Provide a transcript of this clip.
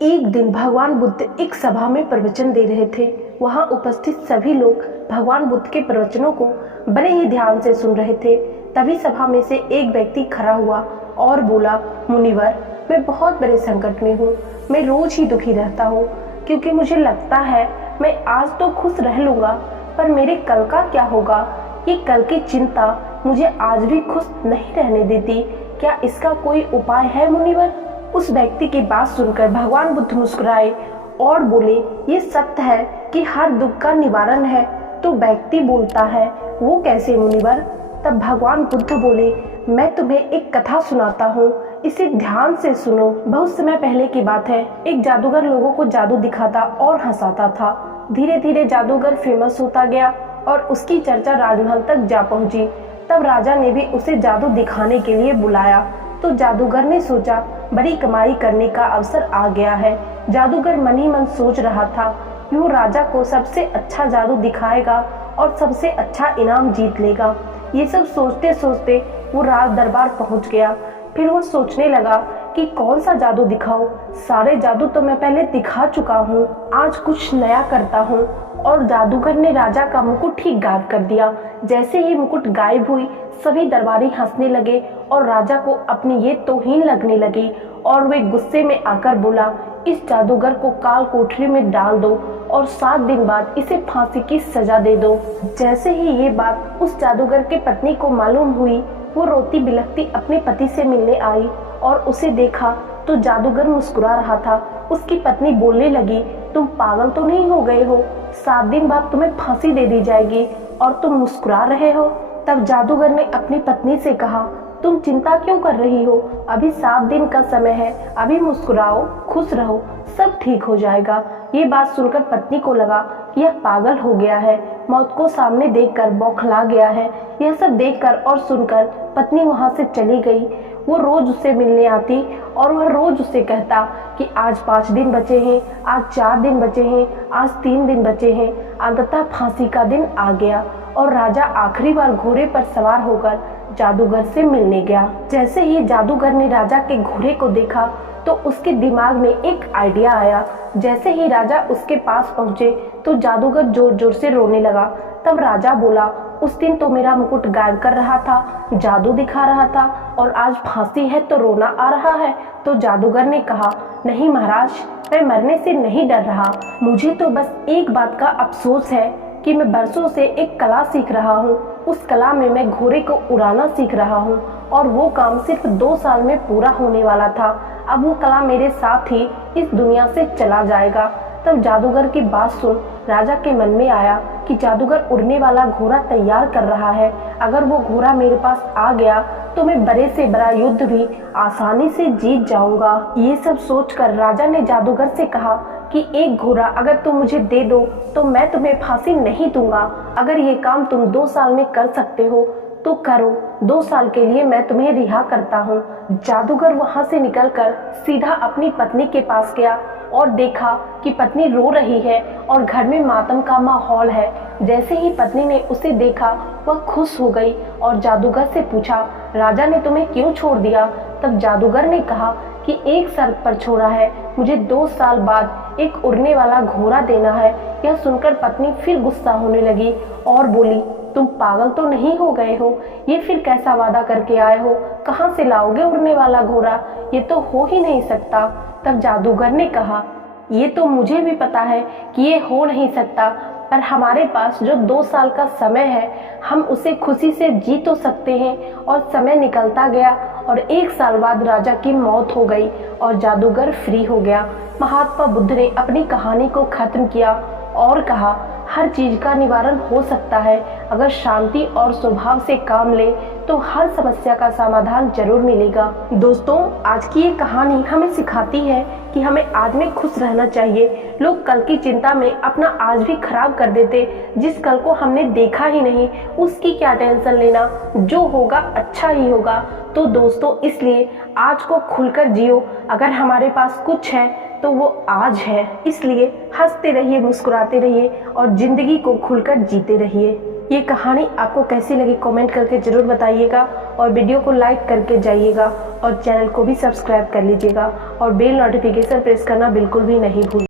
एक दिन भगवान बुद्ध एक सभा में प्रवचन दे रहे थे। वहां उपस्थित सभी लोग भगवान बुद्ध के प्रवचनों को बड़े ही ध्यान से सुन रहे थे। तभी सभा में से एक व्यक्ति खड़ा हुआ और बोला, मुनिवर, मैं बहुत बड़े संकट में हूँ। मैं रोज ही दुखी रहता हूँ क्योंकि मुझे लगता है मैं आज तो खुश रह लूँगा, पर मेरे कल का क्या होगा? ये कल की चिंता मुझे आज भी खुश नहीं रहने देती। क्या इसका कोई उपाय है मुनिवर? उस व्यक्ति की बात सुनकर भगवान बुद्ध मुस्कुराए और बोले, ये सत्य है कि हर दुख का निवारण है। तो व्यक्ति बोलता है, वो कैसे मुनिवर? तब भगवान बुद्ध बोले, मैं तुम्हें एक कथा सुनाता हूँ, इसे ध्यान से सुनो। बहुत समय पहले की बात है। एक जादूगर लोगों को जादू दिखाता और हंसाता था। धीरे धीरे जादूगर फेमस होता गया और उसकी चर्चा राजमहल तक जा पहुंची। तब राजा ने भी उसे जादू दिखाने के लिए बुलाया। तो जादूगर ने सोचा, बड़ी कमाई करने का अवसर आ गया है। जादूगर मन ही मन सोच रहा था कि वो राजा को सबसे अच्छा जादू दिखाएगा और सबसे अच्छा इनाम जीत लेगा। ये सब सोचते सोचते वो राज दरबार पहुंच गया। फिर वो सोचने लगा कि कौन सा जादू दिखाऊं। सारे जादू तो मैं पहले दिखा चुका हूँ, आज कुछ नया करता हूँ। और जादूगर ने राजा का मुकुट ही गायब कर दिया। जैसे ही मुकुट गायब हुई, सभी दरबारी हंसने लगे और राजा को अपनी ये तौहीन लगने लगी और वे गुस्से में आकर बोला, इस जादूगर को काल कोठरी में डाल दो और 7 दिन बाद इसे फांसी की सजा दे दो। जैसे ही ये बात उस जादूगर के पत्नी को मालूम हुई, वो रोती बिलखती अपने पति से मिलने आई और उसे देखा तो जादूगर मुस्कुरा रहा था। उसकी पत्नी बोलने लगी, तुम पागल तो नहीं हो गए हो? 7 दिन बाद तुम्हें फांसी दे दी जाएगी और तुम मुस्कुरा रहे हो? तब जादूगर ने अपनी पत्नी से कहा, तुम चिंता क्यों कर रही हो? अभी 7 दिन का समय है, अभी मुस्कुराओ, खुश रहो, सब ठीक हो जाएगा। ये बात सुनकर पत्नी को लगा कि यह पागल हो गया है, मौत को सामने देखकर बौखला गया है। यह सब देखकर और सुनकर पत्नी वहां से चली गई। वो रोज उससे मिलने आती और वह रोज उससे कहता कि आज 5 दिन बचे हैं, आज 4 दिन बचे हैं, आज 3 दिन बचे हैं। अंततः फांसी का दिन आ गया और राजा आखिरी बार घोड़े पर सवार होकर जादूगर से मिलने गया। जैसे ही जादूगर ने राजा के घोड़े को देखा तो उसके दिमाग में एक आइडिया आया। जैसे ही राजा उसके पास पहुंचे तो जादूगर जोर जोर से रोने लगा। तब राजा बोला, उस दिन तो मेरा मुकुट गायब कर रहा था, जादू दिखा रहा था, और आज फांसी है तो रोना आ रहा है। तो जादूगर ने कहा, नहीं महाराज, मैं मरने से नहीं डर रहा। मुझे तो बस एक बात का अफसोस है कि मैं बरसों से एक कला सीख रहा हूँ। उस कला में मैं घोड़े को उड़ाना सीख रहा हूँ और वो काम सिर्फ 2 साल में पूरा होने वाला था। अब वो कला मेरे साथ ही इस दुनिया से चला जाएगा। तब जादूगर की बात सुन राजा के मन में आया कि जादूगर उड़ने वाला घोड़ा तैयार कर रहा है। अगर वो घोड़ा मेरे पास आ गया तो मैं बड़े से बड़ा युद्ध भी आसानी से जीत जाऊंगा। ये सब सोचकर राजा ने जादूगर से कहा कि एक घोड़ा अगर तुम मुझे दे दो तो मैं तुम्हें फांसी नहीं दूंगा। अगर ये काम तुम 2 साल में कर सकते हो तो करो, 2 साल के लिए मैं तुम्हें रिहा करता हूँ। जादूगर वहाँ से निकलकर सीधा अपनी पत्नी के पास गया और देखा कि पत्नी रो रही है और घर में मातम का माहौल है। जैसे ही पत्नी ने उसे देखा, वह खुश हो गई और जादूगर से पूछा, राजा ने तुम्हें क्यों छोड़ दिया? तब जादूगर ने कहा कि एक शर्त पर छोड़ा है, मुझे 2 साल बाद एक उड़ने वाला घोड़ा देना है। यह सुनकर पत्नी फिर गुस्सा होने लगी और बोली, तुम पागल तो नहीं हो गए हो? ये फिर कैसा वादा करके आए हो? कहाँ से लाओगे उड़ने वाला घोड़ा? ये तो हो ही नहीं सकता। तब जादूगर ने कहा, ये तो मुझे भी पता है कि ये हो नहीं सकता, पर हमारे पास जो 2 साल का समय है, हम उसे खुशी से जी तो सकते हैं। और समय निकलता गया और 1 साल बाद राजा की मौत हो गई और जादूगर फ्री हो गया। महात्मा बुद्ध ने अपनी कहानी को खत्म किया और कहा, हर चीज का निवारण हो सकता है। अगर शांति और स्वभाव से काम ले तो हर समस्या का समाधान जरूर मिलेगा। दोस्तों, आज की ये कहानी हमें सिखाती है कि हमें आज में खुश रहना चाहिए। लोग कल की चिंता में अपना आज भी खराब कर देते। जिस कल को हमने देखा ही नहीं, उसकी क्या टेंशन लेना, जो होगा अच्छा ही होगा। तो दोस्तों, इसलिए आज को खुलकर जियो। अगर हमारे पास कुछ है तो वो आज है। इसलिए हंसते रहिए, मुस्कुराते रहिए और जिंदगी को खुलकर जीते रहिए। ये कहानी आपको कैसी लगी कमेंट करके ज़रूर बताइएगा और वीडियो को लाइक करके जाइएगा और चैनल को भी सब्सक्राइब कर लीजिएगा और बेल नोटिफिकेशन प्रेस करना बिल्कुल भी नहीं भूलिए।